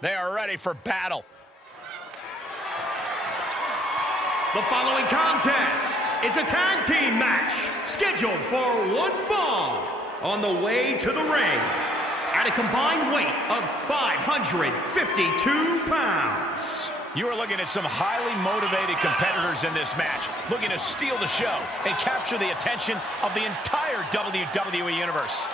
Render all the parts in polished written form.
They are ready for battle. The following contest is a tag team match scheduled for one fall. On the way to the ring, at a combined weight of 552 pounds. You are looking at some highly motivated competitors in this match, looking to steal the show and capture the attention of the entire WWE Universe.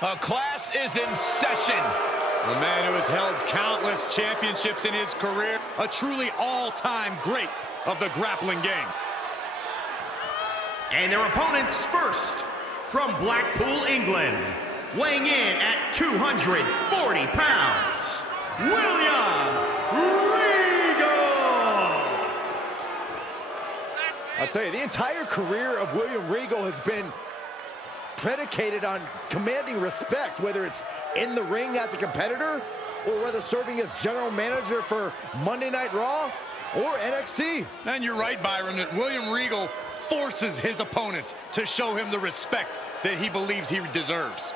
A class is in session. A man who has held countless championships in his career, a truly all-time great of the grappling game. And their opponents first, from Blackpool, England, weighing in at 240 pounds, William Regal! I'll tell you, the entire career of William Regal has been predicated on commanding respect, whether it's in the ring as a competitor or whether serving as general manager for Monday Night Raw or NXT. And you're right, Byron, that William Regal forces his opponents to show him the respect that he believes he deserves.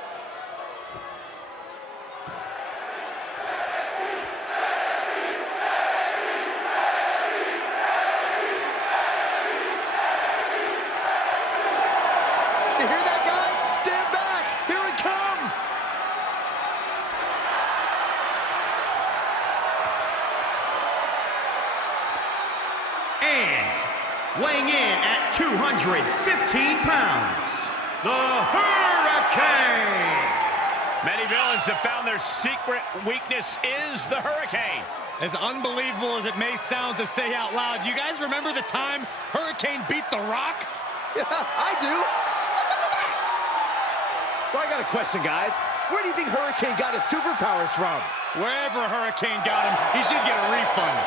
Did you hear that? Stand back! Here it comes! And weighing in at 215 pounds, the Hurricane! Many villains have found their secret weakness is the Hurricane. As unbelievable as it may sound to say out loud, you guys remember the time Hurricane beat The Rock? Yeah, I do. What's up with that? So I got a question, guys. Where do you think Hurricane got his superpowers from? Wherever Hurricane got him, he should get a refund.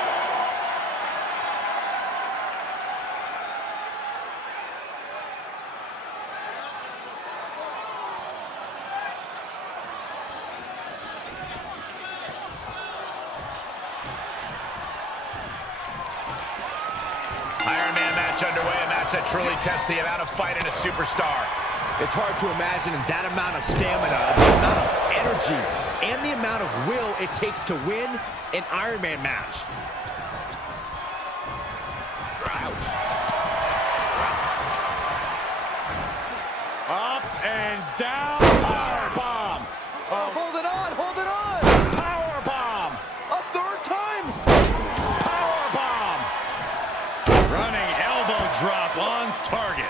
Ironman match underway, a match that truly tests the amount of fight in a superstar. It's hard to imagine that amount of stamina, the amount of energy, and the amount of will it takes to win an Ironman match. Ouch. Up and down. Power bomb. Hold it on, hold it on. Power bomb. A third time. Power bomb. Running elbow drop on target.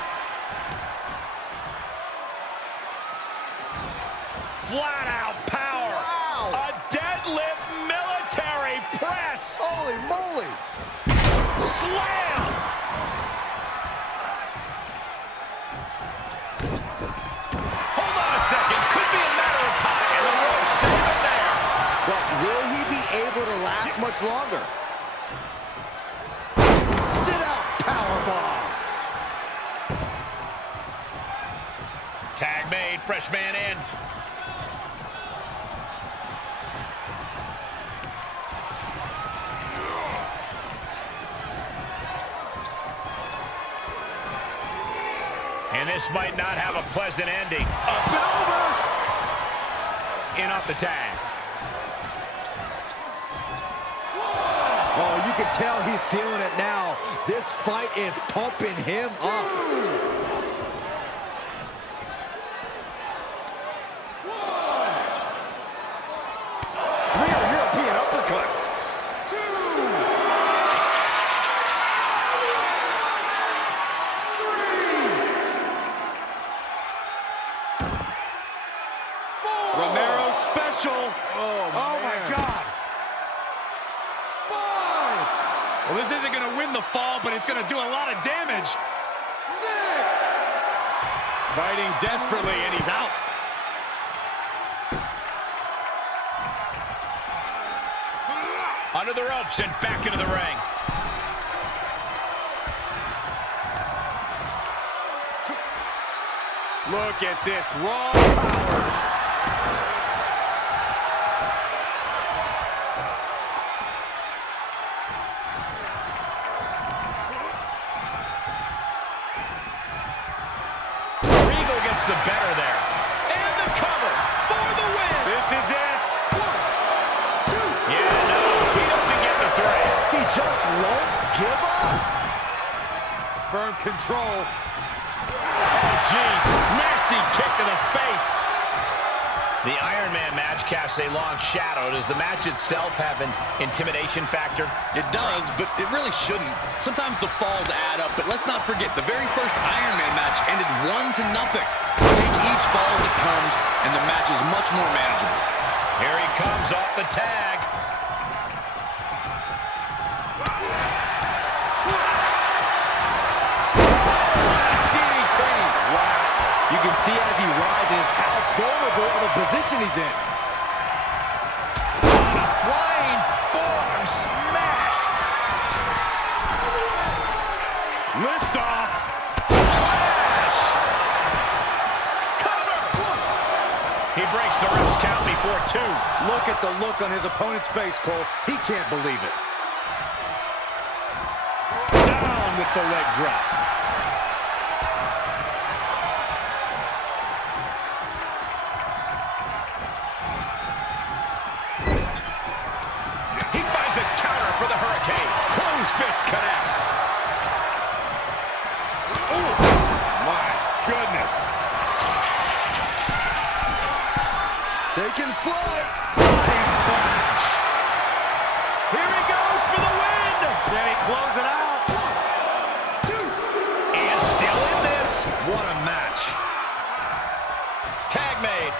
Flat out power. Wow. A deadlift military press. Holy moly. Slam. Hold on a second. Could be a matter of time. And the rope save it there. But will he be able to last much longer? Sit out powerbomb. Tag made. Fresh man in. And this might not have a pleasant ending. Up and over. In off the tag. Oh, you can tell he's feeling it now. This fight is pumping him up. Real European uppercut. Romero special. Oh my God. 5, Well, this isn't going to win the fall, but it's going to do a lot of damage. 6, Fighting desperately, and he's out. Under the ropes and back into the ring. Look at this raw power. Regal gets the better there. And the cover for the win. This is it. 1, 2. Yeah, no, he doesn't get the 3. He just won't give up. Firm control. Oh, jeez. Nasty kick to the face. The Ironman match casts a long shadow. Does the match itself have an intimidation factor? It does, but it really shouldn't. Sometimes the falls add up, but let's not forget, the very first Ironman match ended 1-0. Take each fall as it comes, and the match is much more manageable. Here he comes off the tag. DDT. Wow. You can see as he rises how vulnerable of a position he's in. On a flying forearm smash. Lift off. Splash. Cover. He breaks the ref's count before 2. Look at the look on his opponent's face, Cole. He can't believe it. Down with the leg drop. He finds a counter for the Hurricane. Closed fist connects. Ooh, my goodness. Taking flight. Body splash. Here he goes for the win. Can he close it out? 1, 2. And still in this. What a match. Tag made.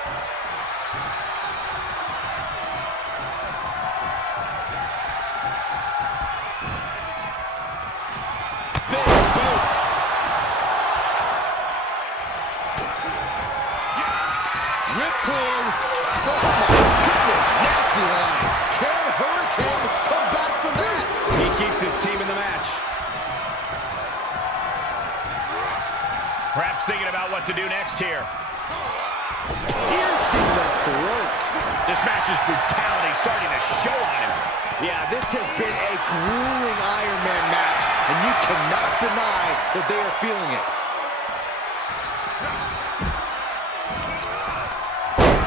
Big boot. Ripcord. Oh my goodness, nasty line. Can Hurricane come back from that? He keeps his team in the match. Perhaps thinking about what to do next here. Piercing the throat. This match's brutality starting to show on him. Yeah, this has been a grueling Ironman match, and you cannot deny that they are feeling it.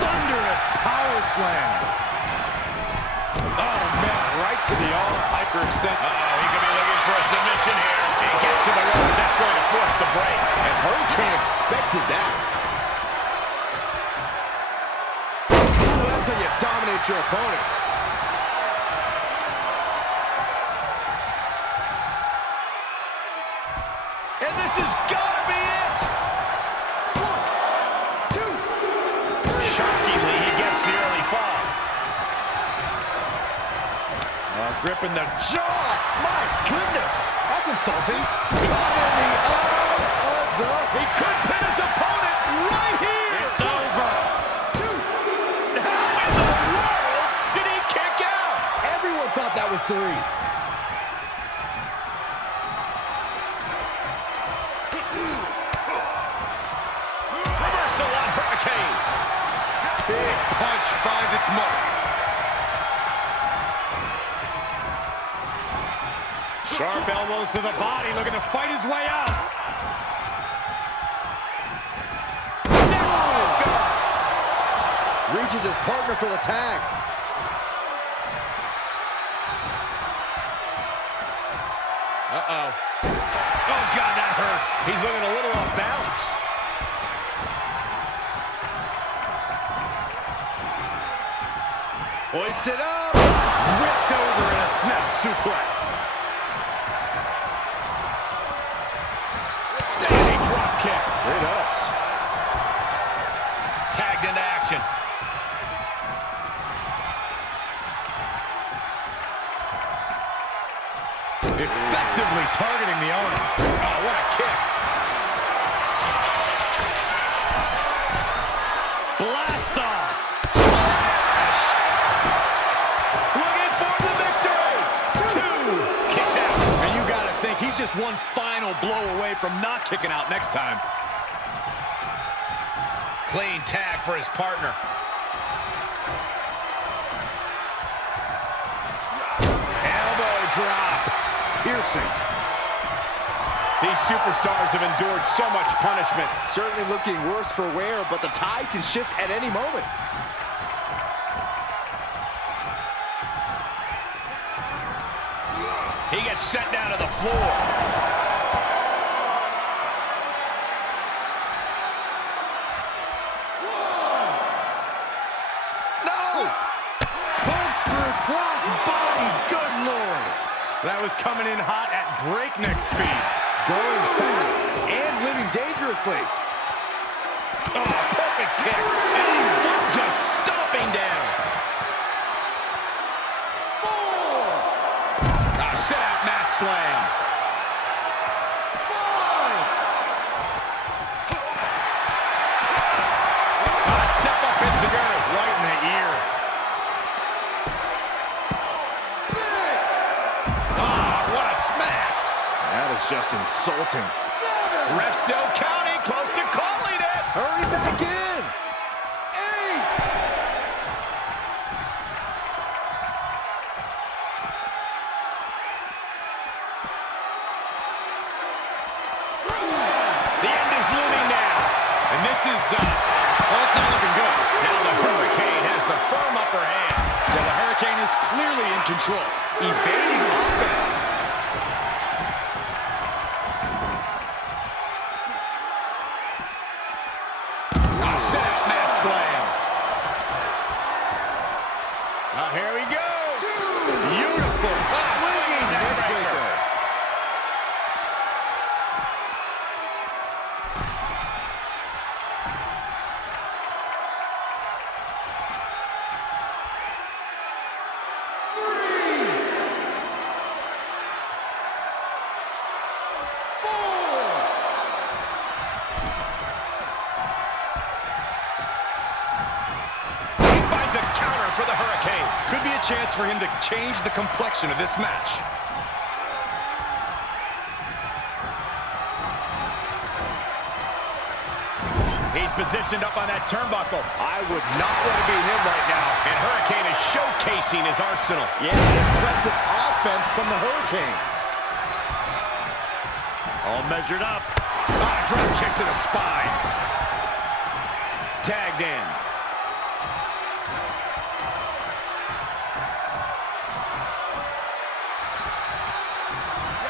Thunderous power slam. Oh, man, right to the arm. Hyperextend. He could be looking for a submission here. He gets to the ropes. That's going to force the break. And Hurricane expected that. That's how you dominate your opponent. And this has got to be it. 1, 2. Shockingly, he gets the early fall. Gripping the jaw. My goodness, that's insulting. Caught in the arm of the... He could pin his opponent right here. It's over. 2. How in the world did he kick out? Everyone thought that was 3. Reversal on Hurricane. Big punch finds its mark. Sharp elbows to the body, looking to fight his way out. Reaches his partner for the tag. Uh-oh. Oh, God, that hurt. He's looking a little off balance. Hoisted up. Whipped over in a snap suplex. Standing drop kick. Great ups. Tagged into action. Effectively targeting the owner. Oh, what a kick. Blast off. Splash. Looking for the victory. 2. Kicks out. And you got to think he's just one final blow away from not kicking out next time. Clean tag for his partner. Elbow drop. Piercing. These superstars have endured so much punishment. Certainly looking worse for wear, but the tide can shift at any moment. He gets sent down to the floor. No! Corkscrew cross body, good Lord. That was coming in hot at breakneck speed. Going fast and living dangerously. Oh, perfect kick. And foot just stomping down. Sit out mat slam. 5. Step up Enziguri. Right in the ear. 6. What a smash. That is just insulting. 7. Ref still counting, close to calling it. Hurry back in. 8. The end is looming now. And this is, well, it's not looking good. Now the Hurricane has the firm upper hand. Yeah, the Hurricane is clearly in control. Evading offense. Set out mat slam. Here we go. 2. Beautiful. Swinging neckbreaker. For the Hurricane. Could be a chance for him to change the complexion of this match. He's positioned up on that turnbuckle. I would not want to be him right now. And Hurricane is showcasing his arsenal. Yeah, impressive offense from the Hurricane. All measured up. Drop kick to the spine. Tagged in.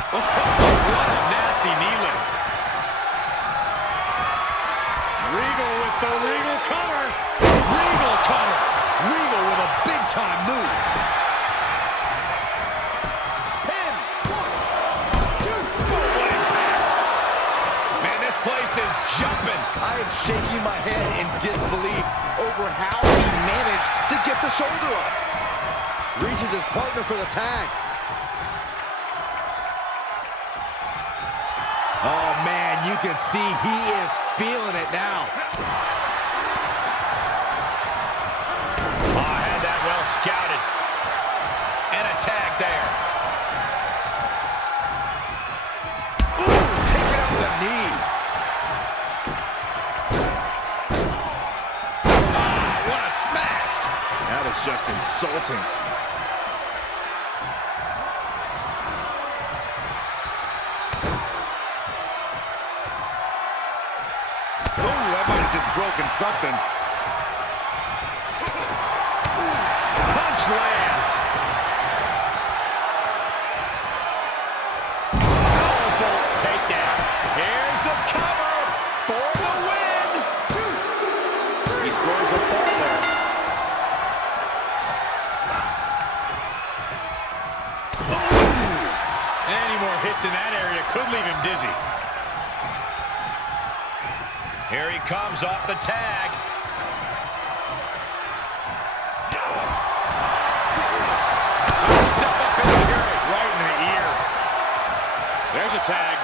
What a nasty knee lift. Regal with the Regal cover. Regal cover. Regal with a big-time move. 10. 1, 2. What impact. Man, this place is jumping. I am shaking my head in disbelief over how he managed to get the shoulder up. Reaches his partner for the tag. Oh, man, you can see he is feeling it now. Had that well scouted. And a tag there. Ooh, taking up the knee. What a smash. That is just insulting. Just broken something. Punch lands. Powerful takedown. Here's the cover for the win. 2. He scores a fall there. Any more hits in that area could leave him dizzy. Here he comes off the tag. Step up Enziguri. Right in the ear. There's a tag.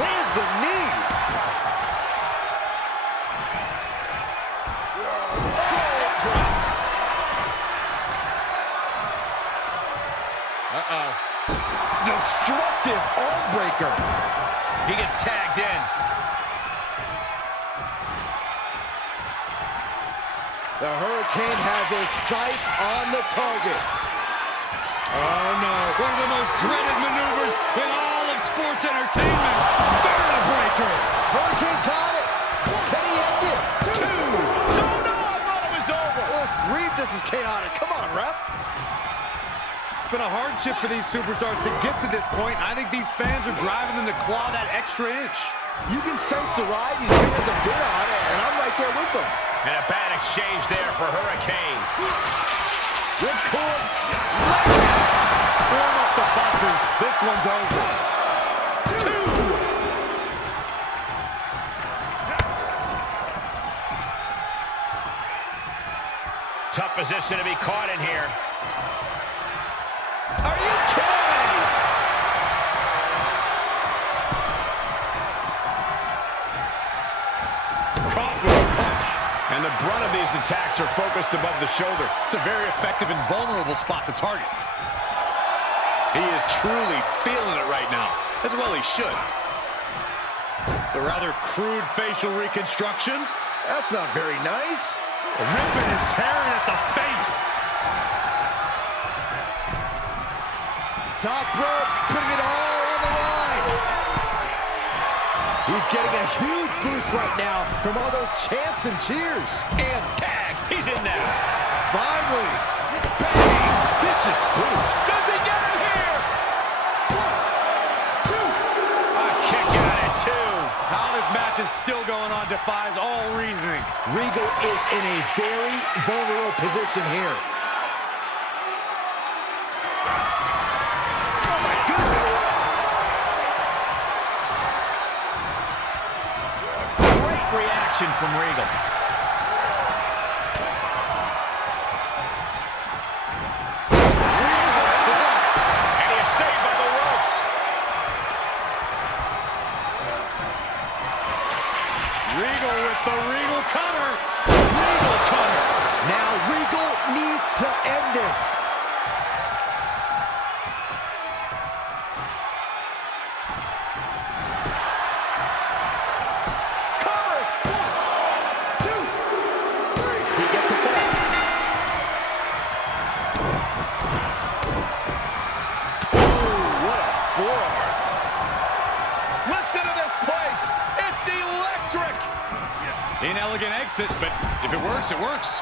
Lands the knee. Uh-oh. Destructive arm breaker. He gets tagged in. The Hurricane has his sights on the target. Oh, no. One of the most dreaded maneuvers in all of sports entertainment. Vertebreaker. Hurricane got it. Can he end it? 2. Oh, no, I thought it was over. Oh, grief, this is chaotic. Come on, ref. It's been a hardship for these superstars to get to this point. I think these fans are driving them to claw that extra inch. You can sense the ride these fans have been on, and I'm right there with them. And a bad exchange there for Hurricane. Ripcord. Warm up the buses. This one's over. 2. Tough position to be caught in here. Are you kidding me? Caught with a punch. And the brunt of these attacks are focused above the shoulder. It's a very effective and vulnerable spot to target. He is truly feeling it right now. As well he should. It's a rather crude facial reconstruction. That's not very nice. Ripping and tearing at the face. Top rope, putting it all on the line. He's getting a huge boost right now from all those chants and cheers. And tag. He's in now. Finally. Bang. Vicious boot. Does he get it here? 1, 2. A kick out at 2. How this match is still going on defies all reasoning. Regal is in a very vulnerable position here. Oh, my goodness. Great reaction from Regal. And he is saved by the ropes. Regal with the Regal cutter. Regal cutter. Now Regal needs to end this. Cover. 1, 2, 3. He gets a fall. Oh, what a forearm. Listen to this place. It's electric. Inelegant exit, but if it works, it works.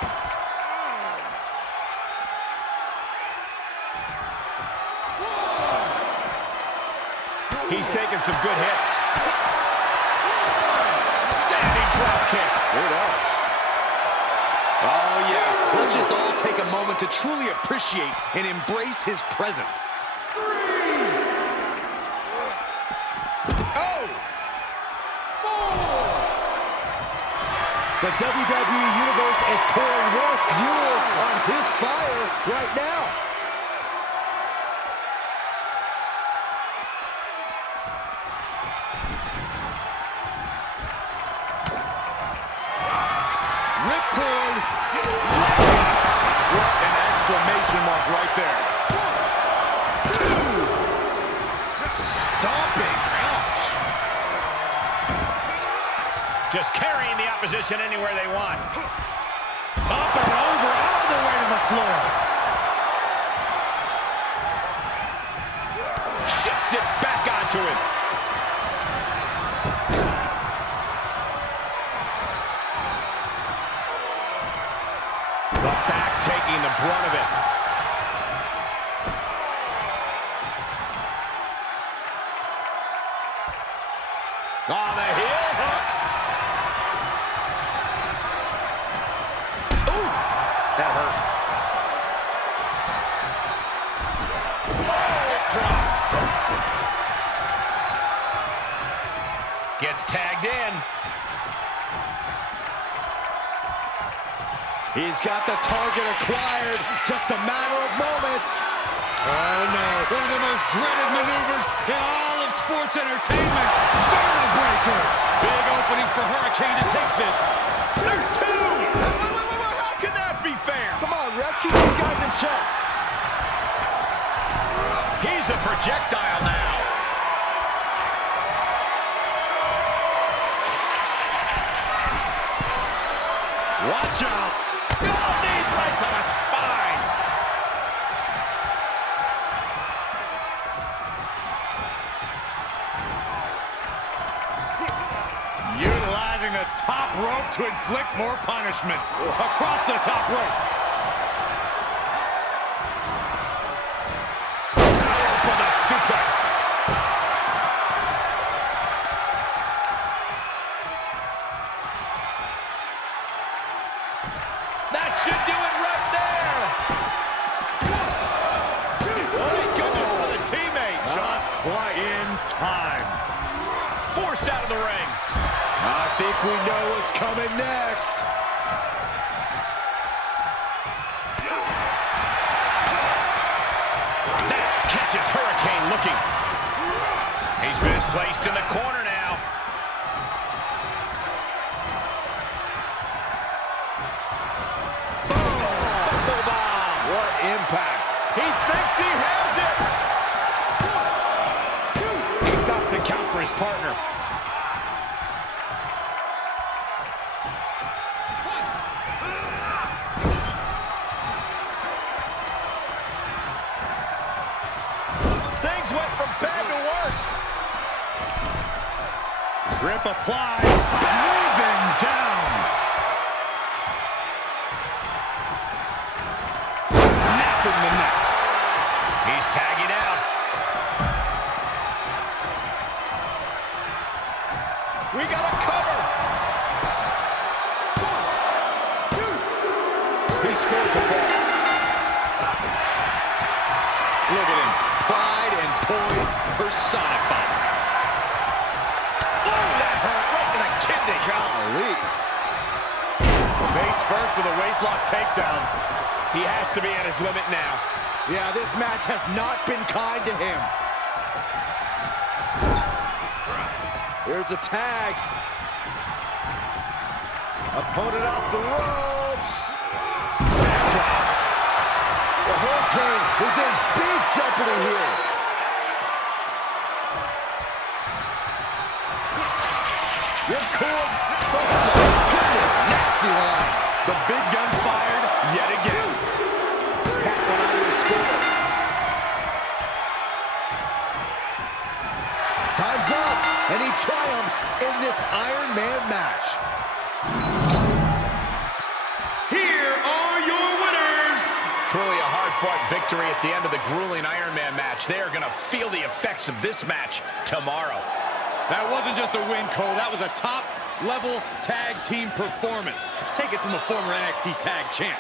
He's taking some good hits. Standing drop kick. It is. Oh, yeah. Let's just all take a moment to truly appreciate and embrace his presence. 3. Oh. 4. The WWE Universe is pouring more fuel on his fire right now. Ripcord. What an exclamation mark right there. 2. Stomping. Ouch. Just carrying the opposition anywhere they want. Up and over, all the way to the floor. Shifts it back onto him. The back taking the brunt of it. Oh, the heel hook. Ooh, that hurt. Oh, drop. Gets tagged in. He's got the target acquired. Just a matter of moments. Oh, no. One of the most dreaded maneuvers in all of sports entertainment. Vertebreaker. Big opening for Hurricane to take this. There's 2. How can that be fair? Come on, ref. Keep these guys in check. He's a projectile now. inflict more punishment. Across the top rope. Powerful the suplex. That should do it right there. Oh, goodness for the teammate. Just right in time. Forced out of the ring. I think we know what's coming next. That catches Hurricane looking. He's been placed in the corner now. Boom! Bomb. What impact. He thinks he has it. He stops the count for his partner. Things went from bad to worse. Grip applied. Moving down. Snapping the neck. He's tagging out. We got a cover. He scores a ball. Look at him. Pride and poise personified. Oh, that hurt right in the kidney. Golly. Face first with a waistlock takedown. He has to be at his limit now. Yeah, this match has not been kind to him. Here's a tag. Opponent off the ropes. Backdrop. The Hurricane is in big jeopardy here. Ripcord. Oh my goodness, nasty line. The big gun fired yet again. Pat went on to score. Time's up, and he triumphs in this Iron Man match. Here are your winners. Truly a hard-fought victory at the end of the grueling Iron Man match. They are going to feel the effects of this match tomorrow. That wasn't just a win, Cole. That was a top-level tag team performance. Take it from a former NXT tag champ.